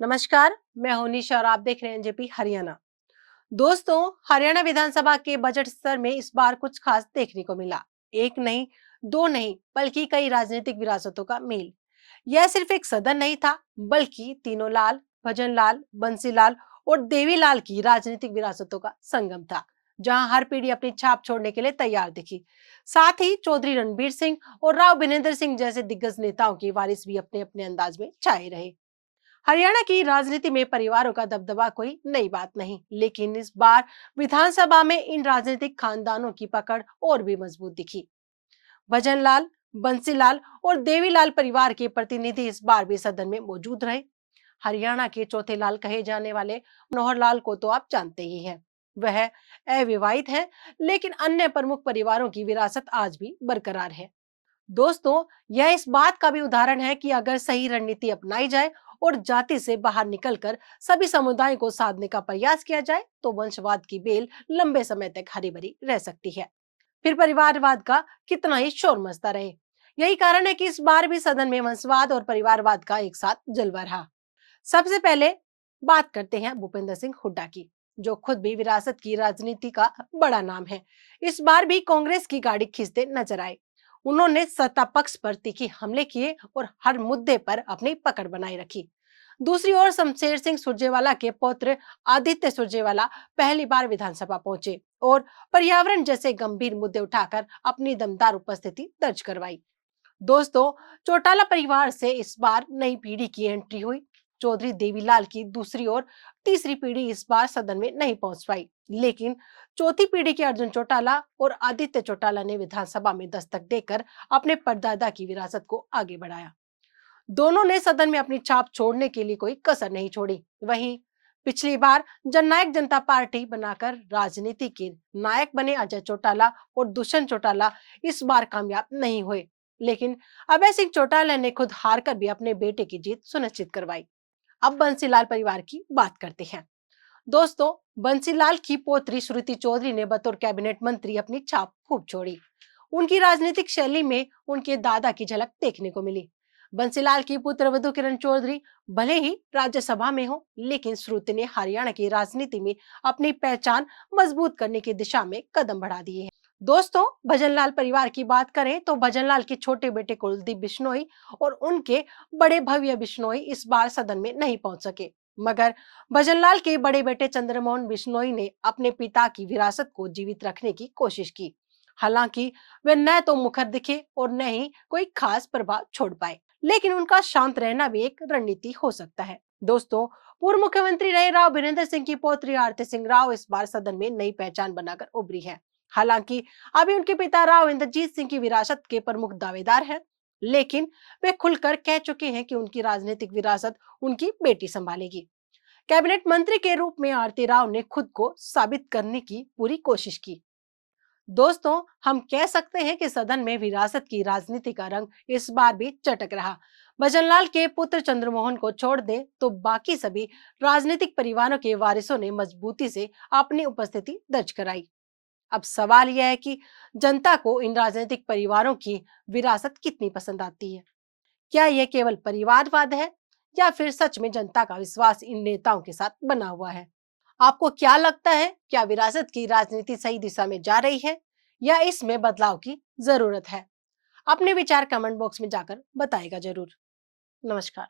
नमस्कार, मैं हूं निशा और आप देख रहे हैं एनजेपी हरियाणा। दोस्तों, हरियाणा विधानसभा के बजट सत्र में इस बार कुछ खास देखने को मिला। एक नहीं, दो नहीं, बल्कि कई राजनीतिक विरासतों का मेल। यह सिर्फ एक सदन नहीं था, बल्कि तीनों लाल, भजन लाल, बंसी लाल और देवी लाल की राजनीतिक विरासतों का संगम था, जहां हर पीढ़ी अपनी छाप छोड़ने के लिए तैयार दिखी। साथ ही चौधरी रणबीर सिंह और राव बिनेंद्र सिंह जैसे दिग्गज नेताओं की वारिस भी अपने अपने अंदाज में छाए रहे। हरियाणा की राजनीति में परिवारों का दबदबा कोई नई बात नहीं, लेकिन इस बार विधानसभा में इन राजनीतिक खानदानों की पकड़ और भी मजबूत दिखी। भजनलाल, बंसीलाल और देवीलाल परिवार के प्रतिनिधि इस बार भी सदन में मौजूद रहे। हरियाणा के चौथे लाल कहे जाने वाले मनोहर लाल को तो आप जानते ही हैं। वह अविवाहित है, लेकिन अन्य प्रमुख परिवारों की विरासत आज भी बरकरार है। दोस्तों, यह इस बात का भी उदाहरण है कि अगर सही रणनीति अपनाई जाए और जाति से बाहर निकलकर सभी समुदायों को साधने का प्रयास किया जाए, तो वंशवाद की बेल लंबे समय तक हरी भरी रह सकती है। फिर परिवारवाद का कितना ही शोर मचता रहे। यही कारण है कि इस बार भी सदन में वंशवाद और परिवारवाद का एक साथ जलवा रहा। सबसे पहले बात करते हैं भूपेंद्र सिंह हुड्डा की, जो खुद भी विरासत की राजनीति का बड़ा नाम है। इस बार भी कांग्रेस की गाड़ी खींचते नजर आए। उन्होंने सत्ता पक्ष पर तीखे हमले किए और हर मुद्दे पर अपनी पकड़ बनाए रखी। दूसरी ओर शमशेर सिंह सुरजेवाला के पुत्र आदित्य सुरजेवाला पहली बार विधानसभा पहुंचे और पर्यावरण जैसे गंभीर मुद्दे उठाकर अपनी दमदार उपस्थिति दर्ज करवाई। दोस्तों, चौटाला परिवार से इस बार नई पीढ़ी की एंट्री हुई। चौधरी देवीलाल की दूसरी और तीसरी पीढ़ी इस बार सदन में नहीं पहुंच पाई, लेकिन चौथी पीढ़ी के अर्जुन चौटाला और आदित्य चौटाला ने विधानसभा में दस्तक देकर अपने परदादा की विरासत को आगे बढ़ाया। दोनों ने सदन में अपनी छाप छोड़ने के लिए कोई कसर नहीं छोड़ी। वहीं पिछली बार जननायक जनता पार्टी बनाकर राजनीति के नायक बने अजय चौटाला और दुष्यंत चौटाला इस बार कामयाब नहीं हुए, लेकिन अभय सिंह चौटाला ने खुद हारकर भी अपने बेटे की जीत सुनिश्चित करवाई। अब बंसीलाल परिवार की बात करते हैं। दोस्तों, बंसीलाल की पोत्री श्रुति चौधरी ने बतौर कैबिनेट मंत्री अपनी छाप खूब छोड़ी। उनकी राजनीतिक शैली में उनके दादा की झलक देखने को मिली। बंसीलाल की पुत्र वधु किरण चौधरी भले ही राज्यसभा में हो, लेकिन श्रुति ने हरियाणा की राजनीति में अपनी पहचान मजबूत करने की दिशा में कदम बढ़ा दिए हैं। दोस्तों, भजनलाल परिवार की बात करें तो भजनलाल के छोटे बेटे कुलदीप बिश्नोई और उनके बड़े भव्य बिश्नोई इस बार सदन में नहीं पहुंच सके, मगर भजनलाल के बड़े बेटे चंद्रमोहन बिश्नोई ने अपने पिता की विरासत को जीवित रखने की कोशिश की। हालांकि वे न तो मुखर दिखे और न ही कोई खास प्रभाव छोड़ पाए, लेकिन उनका शांत रहना भी एक रणनीति हो सकता है। दोस्तों, पूर्व मुख्यमंत्री रहे राव बिरेंद्र सिंह की पौत्री आरती सिंह राव इस बार सदन में नई पहचान बनाकर उभरी है। हालांकि अभी उनके पिता राव इंद्रजीत सिंह की विरासत के प्रमुख दावेदार हैं, लेकिन वे खुलकर कह चुके हैं कि उनकी राजनीतिक विरासत उनकी बेटी संभालेगी। कैबिनेट मंत्री के रूप में आरती राव ने खुद को साबित करने की पूरी कोशिश की। दोस्तों, हम कह सकते हैं कि सदन में विरासत की राजनीति का रंग इस बार भी चटक रहा। भजनलाल के पुत्र चंद्रमोहन को छोड़ दें तो बाकी सभी राजनीतिक परिवारों के वारिसों ने मजबूती से अपनी उपस्थिति दर्ज कराई। अब सवाल यह है कि जनता को इन राजनीतिक परिवारों की विरासत कितनी पसंद आती है। क्या यह केवल परिवारवाद है, या फिर सच में जनता का विश्वास इन नेताओं के साथ बना हुआ है? आपको क्या लगता है, क्या विरासत की राजनीति सही दिशा में जा रही है, या इसमें बदलाव की जरूरत है? अपने विचार कमेंट बॉक्स में जाकर बताएगा जरूर। नमस्कार।